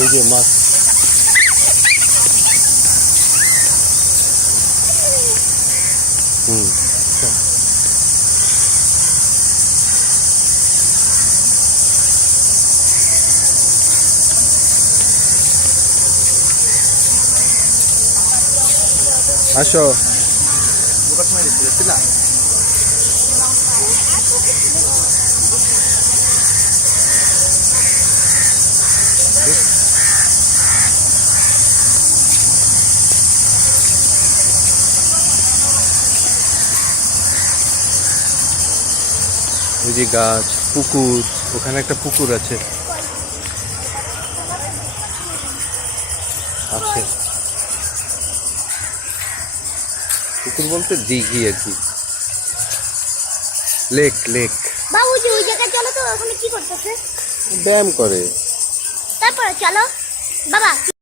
ওই যে মাছ। আসো। ওই যে গাছ, পুকুর, ওখানে একটা পুকুর আছে। আছে পুকুর বলতে দিঘি আর কি, লেক লেক। বাবুজি ওই জায়গায় চলো তো, ওখানে কি করতেছে? ব্যায়াম করে। তারপরে চলো বাবা।